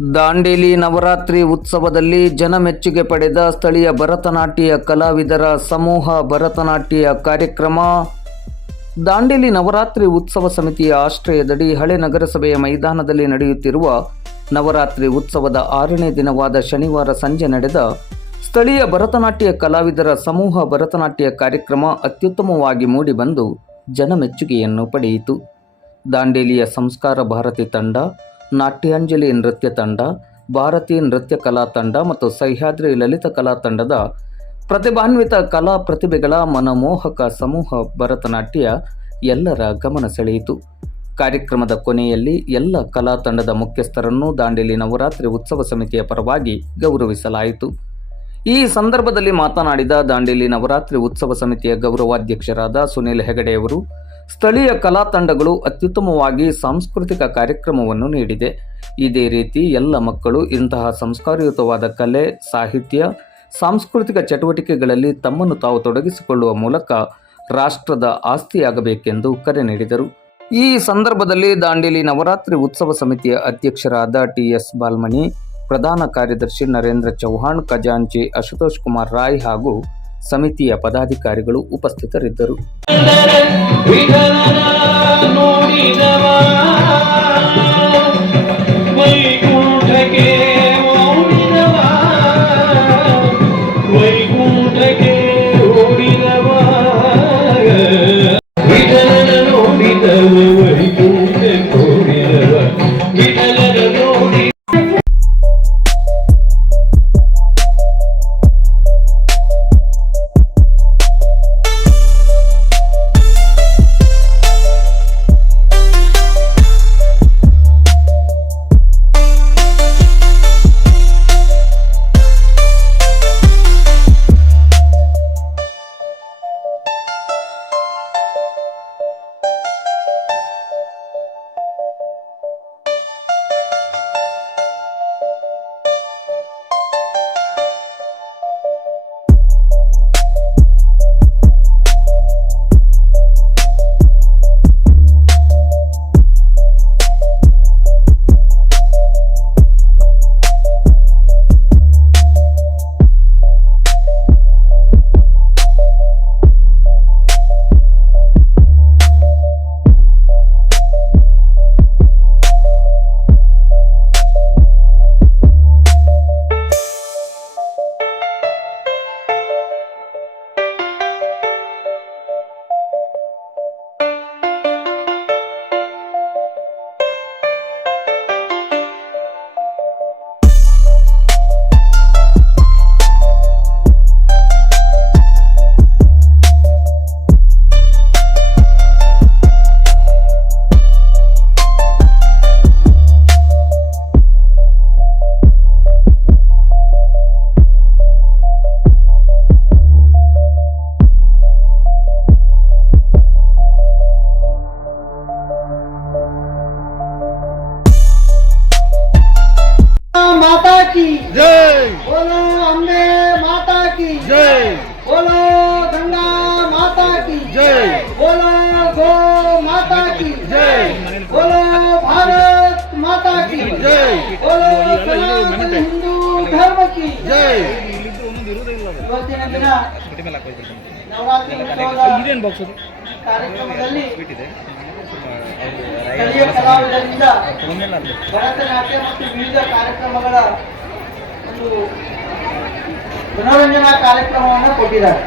ದಾಂಡೇಲಿ ನವರಾತ್ರಿ ಉತ್ಸವದಲ್ಲಿ ಜನಮೆಚ್ಚುಗೆ ಪಡೆದ ಸ್ಥಳೀಯ ಭರತನಾಟ್ಯ ಕಲಾವಿದರ ಸಮೂಹ ಭರತನಾಟ್ಯ ಕಾರ್ಯಕ್ರಮ. ದಾಂಡೇಲಿ ನವರಾತ್ರಿ ಉತ್ಸವ ಸಮಿತಿಯ ಆಶ್ರಯದಡಿ ಹಳೆ ನಗರಸಭೆಯ ಮೈದಾನದಲ್ಲಿ ನಡೆಯುತ್ತಿರುವ ನವರಾತ್ರಿ ಉತ್ಸವದ ಆರನೇ ದಿನವಾದ ಶನಿವಾರ ಸಂಜೆ ನಡೆದ ಸ್ಥಳೀಯ ಭರತನಾಟ್ಯ ಕಲಾವಿದರ ಸಮೂಹ ಭರತನಾಟ್ಯ ಕಾರ್ಯಕ್ರಮ ಅತ್ಯುತ್ತಮವಾಗಿ ಮೂಡಿಬಂದು ಜನಮೆಚ್ಚುಗೆಯನ್ನು ಪಡೆಯಿತು. ದಾಂಡೇಲಿಯ ಸಂಸ್ಕಾರ ಭಾರತಿ ತಂಡ ನಾಟ್ಯಾಂಜಲಿ ನೃತ್ಯ ತಂಡ ಭಾರತೀಯ ನೃತ್ಯ ಕಲಾ ತಂಡ ಮತ್ತು ಸಹ್ಯಾದ್ರಿ ಲಲಿತ ಕಲಾ ತಂಡದ ಪ್ರತಿಭಾನ್ವಿತ ಕಲಾ ಪ್ರತಿಭೆಗಳ ಮನಮೋಹಕ ಸಮೂಹ ಭರತನಾಟ್ಯ ಎಲ್ಲರ ಗಮನ ಸೆಳೆಯಿತು. ಕಾರ್ಯಕ್ರಮದ ಕೊನೆಯಲ್ಲಿ ಎಲ್ಲ ಕಲಾ ತಂಡದ ಮುಖ್ಯಸ್ಥರನ್ನು ದಾಂಡೇಲಿ ನವರಾತ್ರಿ ಉತ್ಸವ ಸಮಿತಿಯ ಪರವಾಗಿ ಗೌರವಿಸಲಾಯಿತು. ಈ ಸಂದರ್ಭದಲ್ಲಿ ಮಾತನಾಡಿದ ದಾಂಡೇಲಿ ನವರಾತ್ರಿ ಉತ್ಸವ ಸಮಿತಿಯ ಗೌರವಾಧ್ಯಕ್ಷರಾದ ಸುನಿಲ್ ಹೆಗಡೆಯವರು ಸ್ಥಳೀಯ ಕಲಾ ತಂಡಗಳು ಅತ್ಯುತ್ತಮವಾಗಿ ಸಾಂಸ್ಕೃತಿಕ ಕಾರ್ಯಕ್ರಮವನ್ನು ನೀಡಿದೆ. ಇದೇ ರೀತಿ ಎಲ್ಲ ಮಕ್ಕಳು ಇಂತಹ ಸಂಸ್ಕಾರಯುತವಾದ ಕಲೆ, ಸಾಹಿತ್ಯ, ಸಾಂಸ್ಕೃತಿಕ ಚಟುವಟಿಕೆಗಳಲ್ಲಿ ತಮ್ಮನ್ನು ತಾವು ತೊಡಗಿಸಿಕೊಳ್ಳುವ ಮೂಲಕ ರಾಷ್ಟ್ರದ ಆಸ್ತಿಯಾಗಬೇಕೆಂದು ಕರೆ ನೀಡಿದರು. ಈ ಸಂದರ್ಭದಲ್ಲಿ ದಾಂಡೇಲಿ ನವರಾತ್ರಿ ಉತ್ಸವ ಸಮಿತಿಯ ಅಧ್ಯಕ್ಷರಾದ ಟಿಎಸ್ ಬಾಲ್ಮಣಿ ಪ್ರಧಾನ ಕಾರ್ಯದರ್ಶಿ ನರೇಂದ್ರ ಚೌಹಾಣ್, ಖಜಾಂಚಿ ಅಶುತೋಷ್ ಕುಮಾರ್ ರಾಯ್ ಹಾಗೂ ಸಮಿತಿಯ ಪದಾಧಿಕಾರಿಗಳು ಉಪಸ್ಥಿತರಿದ್ದರು. ಇದೇನು ಬಾಕ್ಸ್ ಕಾರ್ಯಕ್ರಮದಲ್ಲಿ ಸ್ಥಳೀಯ ಕಲಾವಿದರಿಂದ ಭರತನಾಟ್ಯ ಮತ್ತು ವಿವಿಧ ಕಾರ್ಯಕ್ರಮಗಳ ಒಂದು ಮನೋರಂಜನಾ ಕಾರ್ಯಕ್ರಮವನ್ನು ಕೊಟ್ಟಿದ್ದಾರೆ.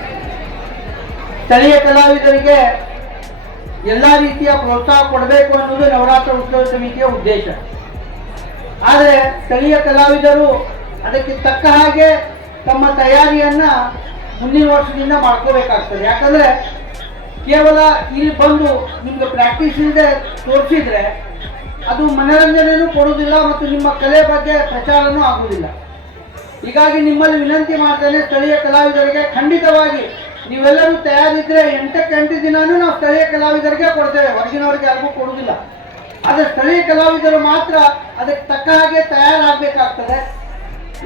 ಸ್ಥಳೀಯ ಕಲಾವಿದರಿಗೆ ಎಲ್ಲ ರೀತಿಯ ಪ್ರೋತ್ಸಾಹ ಕೊಡಬೇಕು ಅನ್ನೋದು ನವರಾತ್ರ ಉತ್ಸವ ಸಮಿತಿಯ ಉದ್ದೇಶ. ಆದರೆ ಸ್ಥಳೀಯ ಕಲಾವಿದರು ಅದಕ್ಕೆ ತಕ್ಕ ಹಾಗೆ ತಮ್ಮ ತಯಾರಿಯನ್ನ ಮುಂದಿನ ವರ್ಷದಿಂದ ಮಾಡ್ಕೋಬೇಕಾಗ್ತದೆ. ಯಾಕಂದ್ರೆ ಕೇವಲ ಇಲ್ಲಿ ಬಂದು ನಿಮ್ಗೆ ಪ್ರಾಕ್ಟೀಸ್ ಇಲ್ಲದೆ ತೋರಿಸಿದ್ರೆ ಅದು ಮನೋರಂಜನೆಯೂ ಕೊಡುವುದಿಲ್ಲ ಮತ್ತು ನಿಮ್ಮ ಕಲೆ ಬಗ್ಗೆ ಪ್ರಚಾರನೂ ಆಗುವುದಿಲ್ಲ. ಹೀಗಾಗಿ ನಿಮ್ಮಲ್ಲಿ ವಿನಂತಿ ಮಾಡ್ತೇನೆ ಸ್ಥಳೀಯ ಕಲಾವಿದರಿಗೆ, ಖಂಡಿತವಾಗಿ ನೀವೆಲ್ಲರೂ ತಯಾರಿದ್ರೆ ಎಂಟಕ್ಕೆ ಎಂಟು ದಿನಾನೂ ನಾವು ಸ್ಥಳೀಯ ಕಲಾವಿದರಿಗೆ ಕೊಡ್ತೇವೆ. ಹೊರಗಿನವರಿಗೆ ಯಾರಿಗೂ ಕೊಡುವುದಿಲ್ಲ. ಆದರೆ ಸ್ಥಳೀಯ ಕಲಾವಿದರು ಮಾತ್ರ ಅದಕ್ಕೆ ತಕ್ಕ ಹಾಗೆ ತಯಾರಾಗಬೇಕಾಗ್ತದೆ.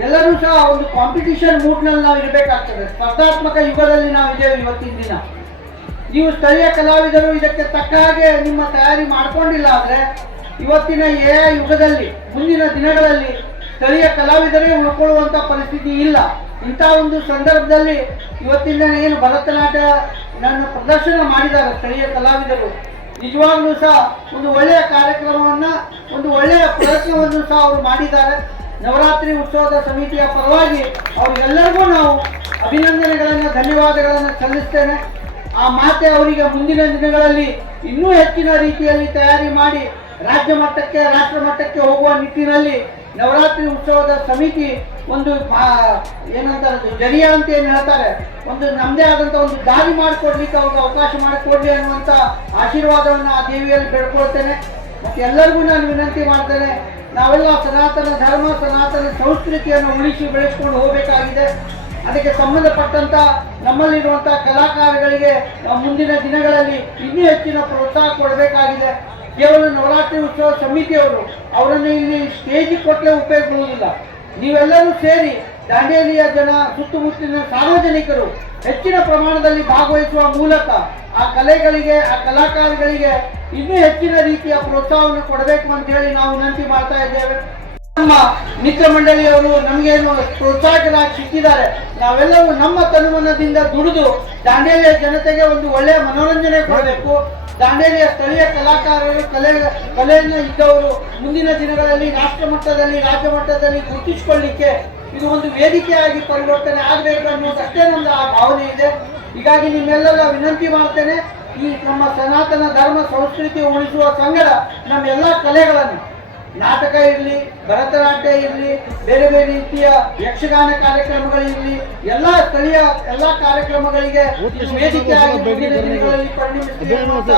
ಎಲ್ಲರೂ ಸಹ ಒಂದು ಕಾಂಪಿಟಿಷನ್ ಮೂಡ್ನಲ್ಲಿ ನಾವು ಇರಬೇಕಾಗ್ತದೆ. ಸ್ಪರ್ಧಾತ್ಮಕ ಯುಗದಲ್ಲಿ ನಾವು ಇದ್ದೇವೆ ಇವತ್ತಿನ ದಿನ. ನೀವು ಸ್ಥಳೀಯ ಕಲಾವಿದರು ಇದಕ್ಕೆ ತಕ್ಕ ಹಾಗೆ ನಿಮ್ಮ ತಯಾರಿ ಮಾಡ್ಕೊಂಡಿಲ್ಲ ಆದರೆ ಇವತ್ತಿನ ಎ ಯುಗದಲ್ಲಿ, ಮುಂದಿನ ದಿನಗಳಲ್ಲಿ ಸ್ಥಳೀಯ ಕಲಾವಿದರೇ ಉಳ್ಕೊಳ್ಳುವಂಥ ಪರಿಸ್ಥಿತಿ ಇಲ್ಲ. ಇಂಥ ಒಂದು ಸಂದರ್ಭದಲ್ಲಿ ಇವತ್ತಿನ ಏನು ಭರತನಾಟ್ಯ ನನ್ನ ಪ್ರದರ್ಶನ ಮಾಡಿದ್ದಾರೆ ಸ್ಥಳೀಯ ಕಲಾವಿದರು. ನಿಜವಾಗ್ಲೂ ಸಹ ಒಂದು ಒಳ್ಳೆಯ ಕಾರ್ಯಕ್ರಮವನ್ನು, ಒಂದು ಒಳ್ಳೆಯ ಪ್ರಯತ್ನವನ್ನು ಸಹ ಅವರು ಮಾಡಿದ್ದಾರೆ. ನವರಾತ್ರಿ ಉತ್ಸವದ ಸಮಿತಿಯ ಪರವಾಗಿ ಅವರಿಗೆಲ್ಲರಿಗೂ ನಾವು ಅಭಿನಂದನೆಗಳನ್ನು, ಧನ್ಯವಾದಗಳನ್ನು ಸಲ್ಲಿಸ್ತೇನೆ. ಆ ಮಾತೆ ಅವರಿಗೆ ಮುಂದಿನ ದಿನಗಳಲ್ಲಿ ಇನ್ನೂ ಹೆಚ್ಚಿನ ರೀತಿಯಲ್ಲಿ ತಯಾರಿ ಮಾಡಿ ರಾಜ್ಯ ಮಟ್ಟಕ್ಕೆ, ರಾಷ್ಟ್ರ ಮಟ್ಟಕ್ಕೆ ಹೋಗುವ ನಿಟ್ಟಿನಲ್ಲಿ ನವರಾತ್ರಿ ಉತ್ಸವದ ಸಮಿತಿ ಒಂದು ಏನಂತಾರೆ ಜರಿಯ ಅಂತ ಏನು ಹೇಳ್ತಾರೆ, ಒಂದು ನಮ್ಮದೇ ಆದಂಥ ಒಂದು ದಾರಿ ಮಾಡಿಕೊಡ್ಲಿಕ್ಕೆ ಅವ್ರಿಗೆ ಅವಕಾಶ ಮಾಡಿಕೊಡ್ಲಿ ಅನ್ನುವಂಥ ಆಶೀರ್ವಾದವನ್ನು ಆ ದೇವಿಯಲ್ಲಿ ಬೇಡ್ಕೊಳ್ತೇನೆ. ಮತ್ತು ಎಲ್ಲರಿಗೂ ನಾನು ವಿನಂತಿ ಮಾಡ್ತೇನೆ ನಾವೆಲ್ಲ ಸನಾತನ ಧರ್ಮ, ಸನಾತನ ಸಂಸ್ಕೃತಿಯನ್ನು ಉಳಿಸಿ ಬೆಳೆಸ್ಕೊಂಡು ಹೋಗಬೇಕಾಗಿದೆ. ಅದಕ್ಕೆ ಸಂಬಂಧಪಟ್ಟಂತ ನಮ್ಮಲ್ಲಿರುವಂಥ ಕಲಾಕಾರಗಳಿಗೆ ನಾವು ಮುಂದಿನ ದಿನಗಳಲ್ಲಿ ಇನ್ನೂ ಹೆಚ್ಚಿನ ಪ್ರೋತ್ಸಾಹ ಕೊಡಬೇಕಾಗಿದೆ. ಕೇವಲ ನವರಾತ್ರಿ ಉತ್ಸವ ಸಮಿತಿಯವರು ಅವರನ್ನು ಇಲ್ಲಿ ಸ್ಟೇಜ್ ಕೊಟ್ಟರೆ ಉಪಯೋಗಿಸುವುದಿಲ್ಲ. ನೀವೆಲ್ಲರೂ ಸೇರಿ ದಾಂಡೇಲಿಯ ಜನ, ಸುತ್ತಮುತ್ತಲಿನ ಸಾರ್ವಜನಿಕರು ಹೆಚ್ಚಿನ ಪ್ರಮಾಣದಲ್ಲಿ ಭಾಗವಹಿಸುವ ಮೂಲಕ ಆ ಕಲೆಗಳಿಗೆ, ಆ ಕಲಾಕಾರಗಳಿಗೆ ಇನ್ನೂ ಹೆಚ್ಚಿನ ರೀತಿಯ ಪ್ರೋತ್ಸಾಹವನ್ನು ಕೊಡಬೇಕು ಅಂತ ಹೇಳಿ ನಾವು ವಿನಂತಿ ಮಾಡ್ತಾ ಇದ್ದೇವೆ. ನಮ್ಮ ಮಿತ್ರ ಮಂಡಳಿಯವರು ನಮಗೇನು ಪ್ರೋತ್ಸಾಹಕರಾಗಿ ಸಿಕ್ಕಿದ್ದಾರೆ, ನಾವೆಲ್ಲರೂ ನಮ್ಮ ತನುಮನದಿಂದ ದುಡಿದು ದಾಂಡೇಲಿಯ ಜನತೆಗೆ ಒಂದು ಒಳ್ಳೆಯ ಮನೋರಂಜನೆ ಕೊಡಬೇಕು. ದಾಂಡೇಲಿಯ ಸ್ಥಳೀಯ ಕಲಾಕಾರರು, ಕಲೆ, ಕಲೆಯನ್ನು ಇದ್ದವರು ಮುಂದಿನ ದಿನಗಳಲ್ಲಿ ರಾಷ್ಟ್ರ ಮಟ್ಟದಲ್ಲಿ ರಾಜ್ಯ ಮಟ್ಟದಲ್ಲಿ ಗುರುತಿಸಿಕೊಳ್ಳಿಕ್ಕೆ ಇದು ಒಂದು ವೇದಿಕೆಯಾಗಿ ಪರಿವರ್ತನೆ ಆಗಬೇಕು ಅನ್ನೋದಷ್ಟೇ ನನ್ನ ಆ ಭಾವನೆ ಇದೆ. ಹೀಗಾಗಿ ನಿಮ್ಮೆಲ್ಲರ ವಿನಂತಿ ಮಾಡ್ತೇನೆ. ಈ ನಮ್ಮ ಸನಾತನ ಧರ್ಮ ಸಂಸ್ಕೃತಿ ಉಳಿಸುವ ಸಂಗಡ ನಮ್ಮ ಎಲ್ಲ ಕಲೆಗಳನ್ನು ನಾಟಕ ಇರಲಿ ಭರತನಾಟ್ಯ ಇರಲಿ ಬೇರೆ ಬೇರೆ ರೀತಿಯ ಯಕ್ಷಗಾನ ಕಾರ್ಯಕ್ರಮಗಳಿರಲಿ ಎಲ್ಲ ಸ್ಥಳೀಯ ಎಲ್ಲ ಕಾರ್ಯಕ್ರಮಗಳಿಗೆ ವೇದಿಕೆ ಆಗಿ ಮುಂದಿನ ದಿನಗಳಲ್ಲಿ ಪರಿಣಮಿಸಲಿ ಅನ್ನುವಂಥ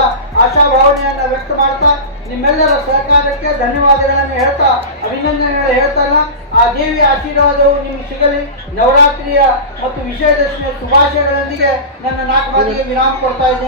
ಆಶಾಭಾವನೆಯನ್ನ ವ್ಯಕ್ತ ಮಾಡ್ತಾ ನಿಮ್ಮೆಲ್ಲರ ಸಹಕಾರಕ್ಕೆ ಧನ್ಯವಾದಗಳನ್ನು ಹೇಳ್ತಾ ಅಭಿನಂದನೆಗಳು ಹೇಳ್ತಾನ. ಆ ದೇವಿ ಆಶೀರ್ವಾದವು ನಿಮ್ಗೆ ಸಿಗಲಿ. ನವರಾತ್ರಿಯ ಮತ್ತು ವಿಜಯದಶಮಿಯ ಶುಭಾಶಯಗಳೊಂದಿಗೆ ನನ್ನ ನಾಲ್ಕು ಮಾತಿಗೆ ವಿರಾಮ ಕೊಡ್ತಾ ಇದ್ದೇನೆ.